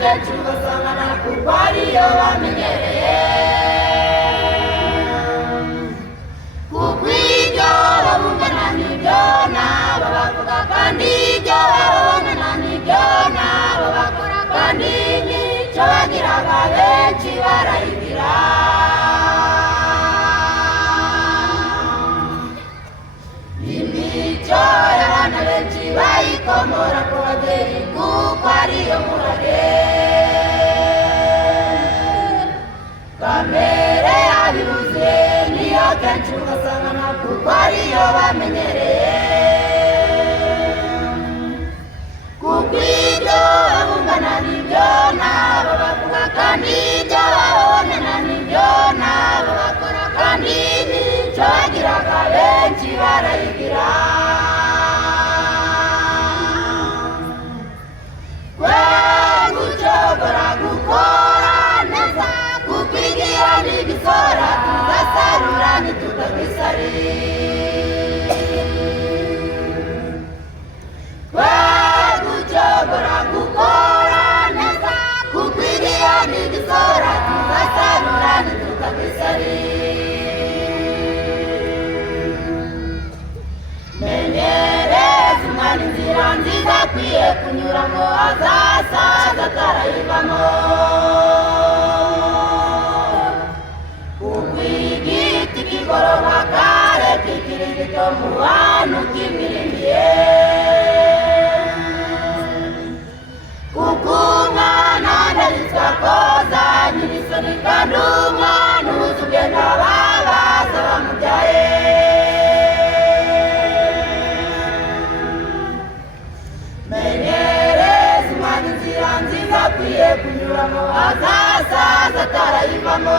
akenshi ugasanga kuko ariyo bamenyereye, kuko ibyo babungana n'ibyo nabo bavuga, kandi ibyo babona n'ibyo nabo bakora, kandi n'icyo bagiraga benshi barayigira. Imico y'abana benshi bayikomora ku babyeyi kuko ariyo murage, kamere yabibuze niyo kenshi ugasanga kuko ariyo bamenyereye, kuko ibyo babungana n'ibyo nabo bavuga, kandi ibyo babona n'ibyo nabo bakora, kandi n'icyo bagiraga benshi barayigira. Kwe gucogora gukora neza, kuko igihe n'igisora tugasarura ntitukagisarira. Kwe gucogora gukora neza, kuko igihe n'igisora tugasarura ntitukagisarira. Menyereza umwana inzira nziza akwiye kunyuramo, azasaza atarayivamo, kuko igiti kigororwa kare kikiri gito mu bantu kimwirindiye, kuko umwana ndabitswa koza nyirisoni, kandi umwana uzi ugenda babaza bamubyaye. Menyereza umwana inzira nziza akwiye kunyuramo, azasaza atarayivamo.